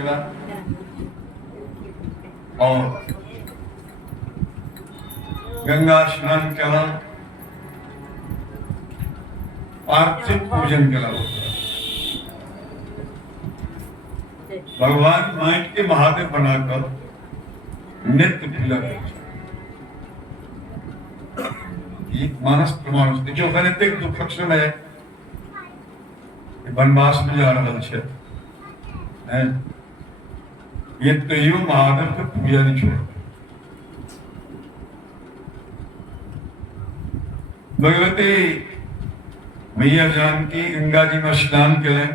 मिला और गंगा स्नान केला, पार्थिव पूजन केला होता। भगवान माइट के महादेव बनाकर नित्य पूजा करते। एक मानस प्रमाण जो अनैतिक दुख समय वनवास में जा रहा है, ये तो यो महादेव के पूजा नहीं छोड़। भगवती मैया जानकी गंगा जी में स्नान करें,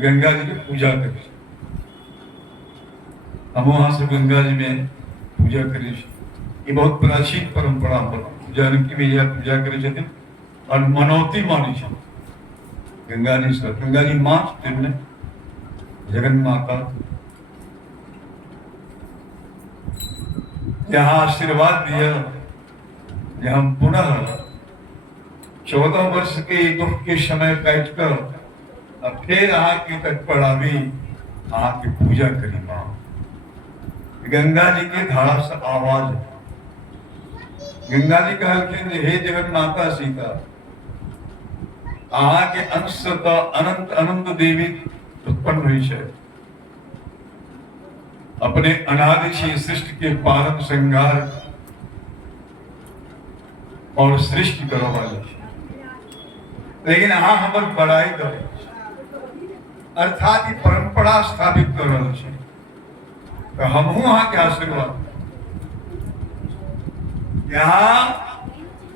गंगा जी की पूजा करें। हम वहां से गंगा जी में पूजा करें। ये बहुत प्राचीन परंपरा पर जानकी मैया पूजा करें और मनौती मानी है। गंगा जी मां जगन माता यहाँ आशीर्वाद दिया, जहां पुनः 14 वर्ष के दुख के समय बैठकर फिर आहाँ की तट पर आवी, आहाँ की पूजा करी। मां गंगा जी की धारा से आवाज, गंगा जी कहलखिन हे जगन माता सीता, आहाँ के अंश तो अनंत अनंत देवी उत्पन्न हुई है। अपने अनादि से सृष्टि के पालन श्रृंगार और सृष्टि करो वाले, लेकिन हाँ हमर बड़ाई करो, अर्थात ये परंपरा स्थापित करो। तो हम वहां के आशीर्वाद, यहाँ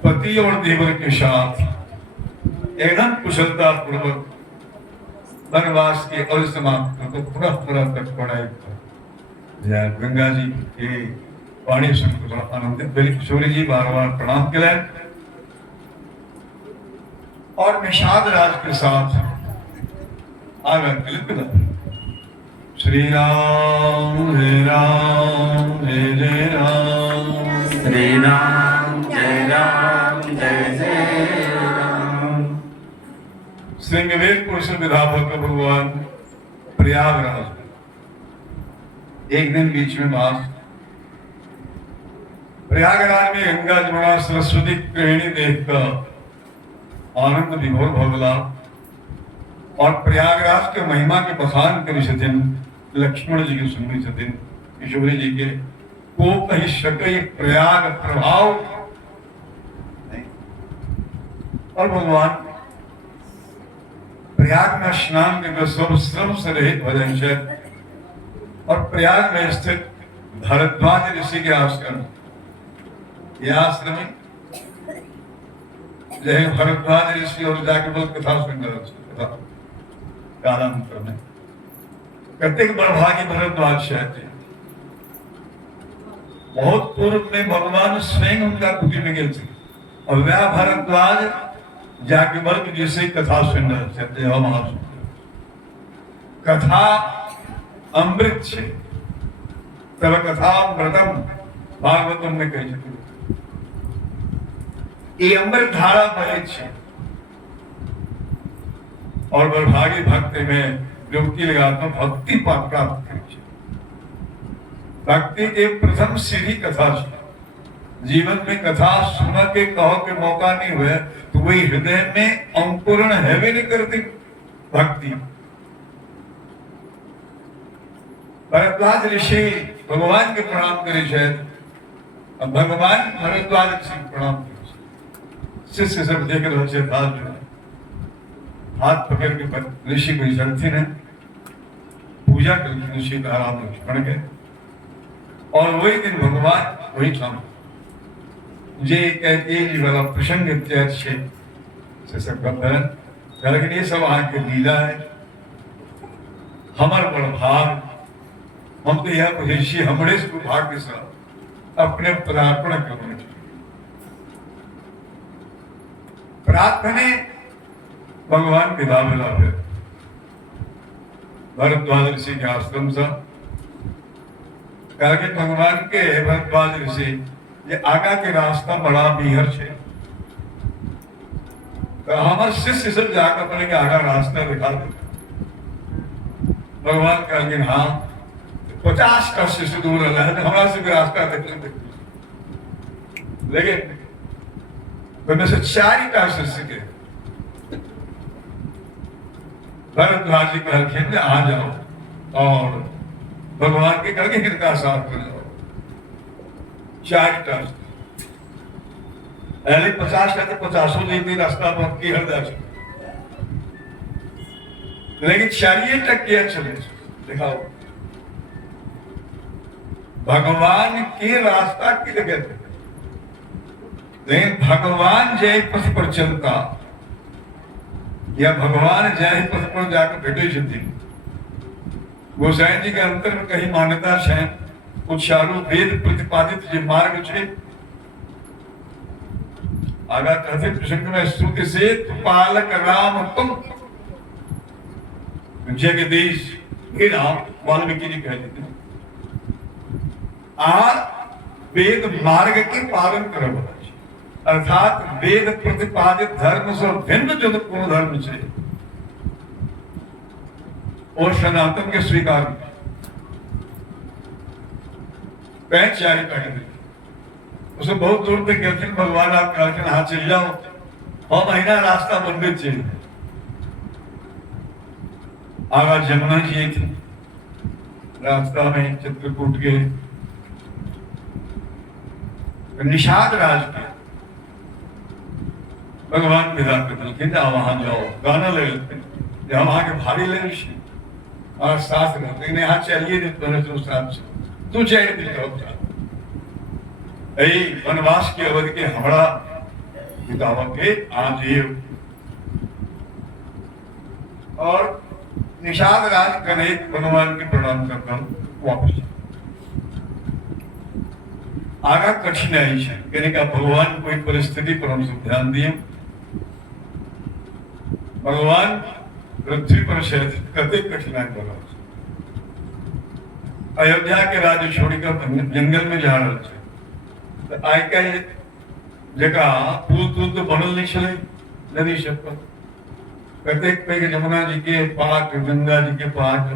पति और देवर के साथ एकदम कुशलता पूर्वक वनवास के अवसमाप्त को पुनः तक पढ़ाई। गंगा जी के वाणी सुनकर आनंदित बेली किशोरी जी बार बार प्रणाम करें और निषाद राज के साथ आगे श्री राम जय राम, श्री राम जय राम। श्रृंगवेद पुरुष विधापक भगवान प्रयागराज एक दिन बीच में बात, प्रयागराज में गंगा जमुना सरस्वती कृहिणी देखकर आनंद विभोर भगला और प्रयागराज के महिमा के बखान करे छथिन। लक्ष्मण जी के सुनने छथिन, किशोरी जी के को कही सके प्रयाग प्रभाव नहीं। और भगवान प्रयाग में स्नान के सब श्रम से रहित हो जाए और प्रयाग में स्थित भरद्वाज ऋषि के आश्रम, यह आश्रम जय भरद्वाज ऋषि और जाके बोल कथा सुंदर कालांतर में कतिक बड़भागी भरद्वाज थे। बहुत पूर्व में भगवान स्वयं उनका कुटी में गए थे और वह भरद्वाज जाके वर्ग जैसे कथा सुन रहे थे। हम कथा अमृत छे, तब कथा अमृतम भागवतम में कही छे। ये अमृत धारा बहे छे और बड़भागी भक्त में डुबकी लगाकर भक्ति पाप प्राप्त करे। भक्ति के प्रथम सीढ़ी कथा छे। जीवन में कथा सुन के कहो के मौका नहीं हुए तो वही हृदय में अंकुरण है भी नहीं करती भक्ति। भरद्वाज ऋषि भगवान के प्रणाम करे छे, भगवान भरद्वाज ऋषि प्रणाम करे। शिष्य सब देख रहे छे, हाथ पकड़ के ऋषि को चलती ने पूजा करके ऋषि का आराम लक्ष्मण गए और वही दिन भगवान वही काम जे कहते जी वाला प्रसंग इत्यादि से सब कर, लेकिन ये सब आके लीला है। हमार बड़ भाग, हम तो यह ऋषि हमरे भाग्य से अपने पदार्पण करने प्रार्थने भगवान विदा मिला है। भरद्वाज ऋषि के आश्रम से करके भगवान के भरद्वाज ऋषि ये आगा के रास्ता बड़ा बीहर छे, तो हमारे शिष्य सब जाकर अपने के आगा रास्ता दिखा दे। भगवान कहलखिन हाँ 50 का शिष्य दूर रहा है हमारा से भी रास्ता देख लेकिन उनमें से 4 का शिष्य के भरद्वाज जी कहलखिन आ जाओ और भगवान के कहलखिन इनका साथ कर जाओ 4 का पहले 50 का तो 50 लेती रास्ता की हरदास लेकिन 40 टक्के चले दिखाओ भगवान के रास्ता की जगह थे लेकिन भगवान जय पथ पर चलता या भगवान जय पथ पर जाकर भेटे छथि गोसाई जी के अंतर में कहीं मान्यता है कुछ चारों वेद प्रतिपादित जो मार्ग है आगा कहते प्रसंग में स्तुति से पालक राम तुम जगदीश हे राम वाल्मीकि जी कहते थे वेद मार्ग के पालन करो अर्थात वेद प्रतिपादित धर्म से भिन्न जो पूर्ण धर्म है और सनातन के स्वीकार पहचारी पहले उसे बहुत दूर तक कहते भगवान आप कहते हाँ चल जाओ और महीना रास्ता मंदिर चाहिए आगा जमुना जी थी रास्ता में चित्रकूट के निषाद राज के भगवान विदा करते वहां जाओ गाना ले लेते जहां वहां के भारी ले और साथ रहते यहाँ चलिए तो साथ से तू चाहिए वनवास की अवधि के हमारा पितावा के आज और निषाद राज कन्हैया भगवान के प्रणाम करता हूँ वापस आगा कठिनाई है कहने का भगवान कोई परिस्थिति पर हम सब ध्यान दिए भगवान पृथ्वी पर कते कठिनाई बना अयोध्या के राज्य छोड़कर जंगल में जा रहे थे तो आय का जगह पुल तुल तो बनल नहीं चले नदी सब पर प्रत्येक पे जमुना जी के पाठ गंगा जी के पाठ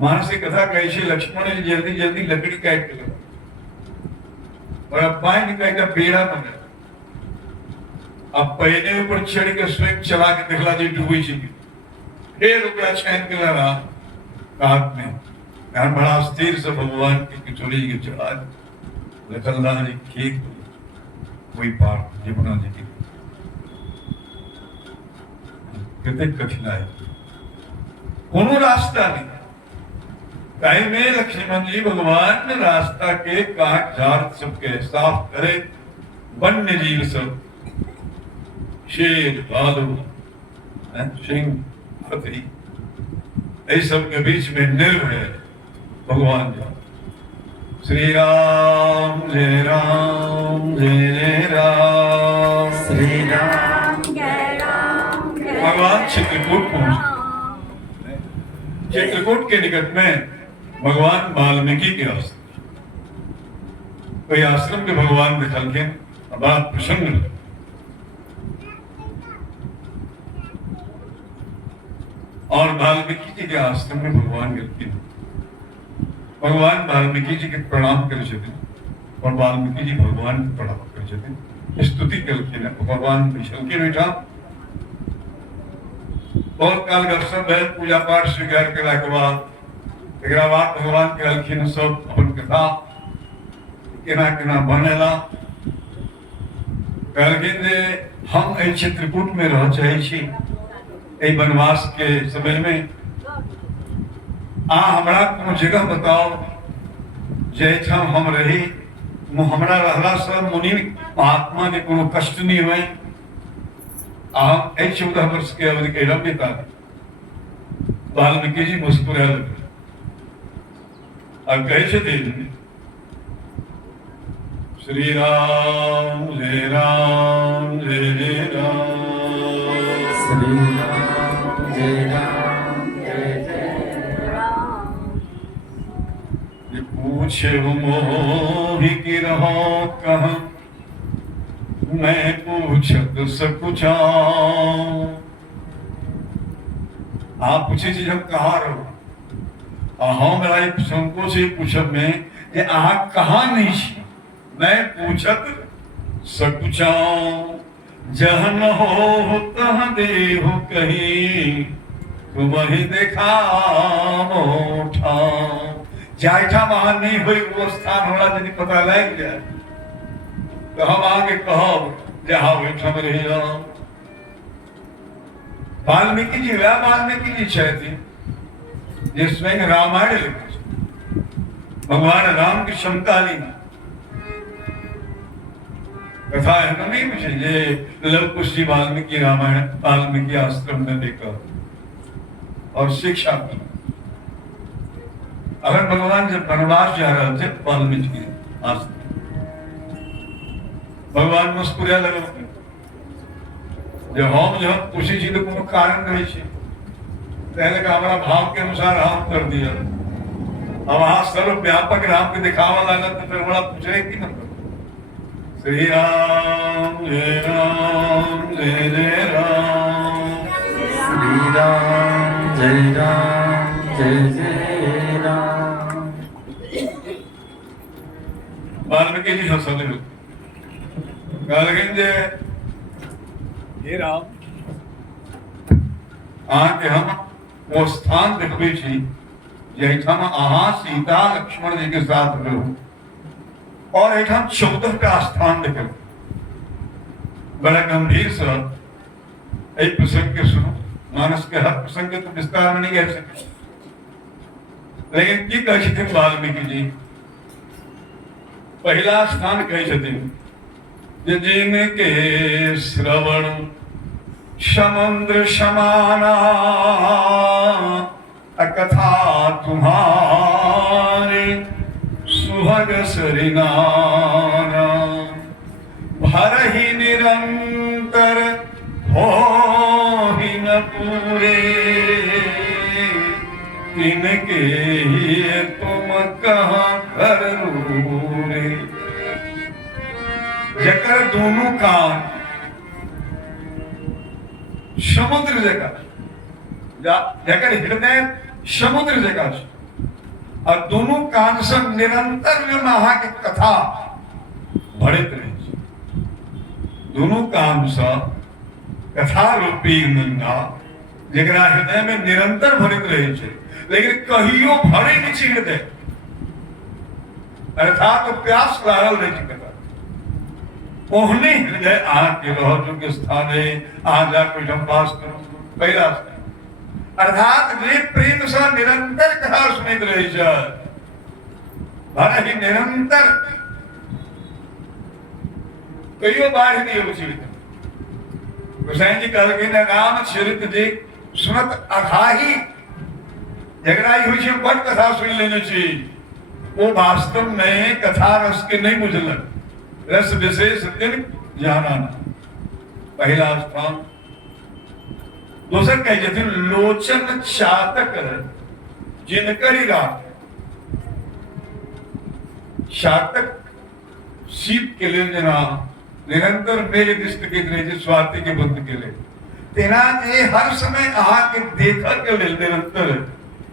मानसिक कथा कैसे लक्ष्मण जी जल्दी जल्दी लकड़ी काट के लगा और अब पानी का बेड़ा बना अब पहले ऊपर चढ़ के स्वयं चला के दिखला जी डूबी जी फिर रुपया छान के लगा हाथ में यहाँ बड़ा स्थिर से भगवान की किचोरी के चढ़ा लखनला जी खेत वही पार जमुना जी की कितने कठिनाई कोनो रास्ता नहीं कहीं में लक्ष्मण जी भगवान ने रास्ता के काट झाड़ सबके साफ करे वन्य जीव सब शेर भालू सिंह हाथी इस सब के बीच में निर्भय भगवान जी श्री राम जय राम जय जय राम श्री राम भगवान चित्रकूट पहुंचे चित्रकूट के निकट में भगवान वाल्मीकि के आश्रम कोई आश्रम के भगवान दिखल के बड़ा प्रसन्न और वाल्मीकि जी के आश्रम में भगवान गिरती भगवान वाल्मीकि जी के प्रणाम करे और वाल्मीकि जी भगवान के प्रणाम करे स्तुति करके भगवान विष्णु के बेटा और काल सब है पूजा पाठ स्वीकार करा के बाद भगवान के अलखिन सब अपन कथा केना केना बनेला कहलखिन जे हम ए चित्रकूट में रह चाहे छी ए वनवास के समय में हमरा कोनो जगह बताओ जैठाम हम रही हमरा रहला से मुनि महात्मा के कोनो कष्ट नहीं हुए हम 14 वर्ष के अवधि के लंबिता वाल्मीकि जी मुस्कुरा लगे अब कैसे थे श्री राम जय राम जय जय राम श्री राम जय राम जय जय राम पूछे मोहि की रहो कहाँ मैं पूछत सकुचाऊं आप पूछे छी हम कहाँ रहो हमरा एक संकोच ही पूछब में जे अहाँ कहाँ नहीं छी मैं पूछत सकुचाऊं जहन हो तहाँ देहु कहीं तुम ही देखा उठाओ जायठा वहां नहीं हुई वो स्थान होला यदि पता लग जाए तो हम आगे कहब जहाँ बैठम रही वाल्मीकि जी वह वाल्मीकि जी छथि जिसमें रामायण लिखे भगवान राम की समकालीन कथा है तो नहीं पूछे ये लव कुश जी वाल्मीकि रामायण वाल्मीकि आश्रम में देखा और शिक्षा की अगर भगवान जब वनवास जा रहे थे वाल्मीकि आश्रम भगवान मुस्कुरा लगे जब हम खुशी छी तो कोनो कारण रहे छी पहले का हमारा भाव के अनुसार हम कर दिया अब वहां सर्व व्यापक राम के दिखावा लगा तो फिर बड़ा पूछे कि न श्री राम जय राम जय जय राम श्री राम जय राम जय जय राम। वाल्मीकि जी हंसने लगे कहलखिन जे हे राम अहाँ के हम वो स्थान देखबे छी जहिठाम अहाँ सीता लक्ष्मण जी के साथ रहू और एठाम 14 का स्थान देखे बड़ा गंभीर से एक प्रसंग के सुनो मानस के हर प्रसंग के तो विस्तार में नहीं कह सकते लेकिन की कहे छथिन वाल्मीकि जी पहला स्थान कहे छथिन जिनके श्रवण समुद्र समाना कथा तुम्हारे सुभग सरिनाना भर ही निरंतर हो ही न पूरे इनके ही तुम कहाँ घर रूरे जकर दोनों कान समुद्र जगह जकर हृदय समुद्र जगह और दोनों कान से निरंतर में महा के कथा बढ़ित रहे दोनों कान से कथा रूपी गंगा जरा हृदय में निरंतर भरित रहे छे लेकिन कहियो भरे नहीं छे हृदय अर्थात प्यास लागल रहे छे कथा ओहने हृदय आके रहो जो के स्थाने आ जा कोई पास करो पहला अर्थात वे प्रेम से निरंतर कथा सुनित रहे छे भर ही निरंतर कहियो बाढ़ नहीं हो छी गोसाई जी कहलखिन राम चरित जी सुनत अघाही झगड़ाई हुई छे बड़ कथा सुन लेने छी वो वास्तव में कथा रस के नहीं बुझलक रस विशेष दिन जाना पहला स्थान दोसर कहे छथिन लोचन चातक जिनकरी रात चातक शीत के लिए जना निरंतर मेघ दृष्टि के रहे स्वाति के बुद्ध के लिए तेना जे हर समय अहा के देखा के लिए निरंतर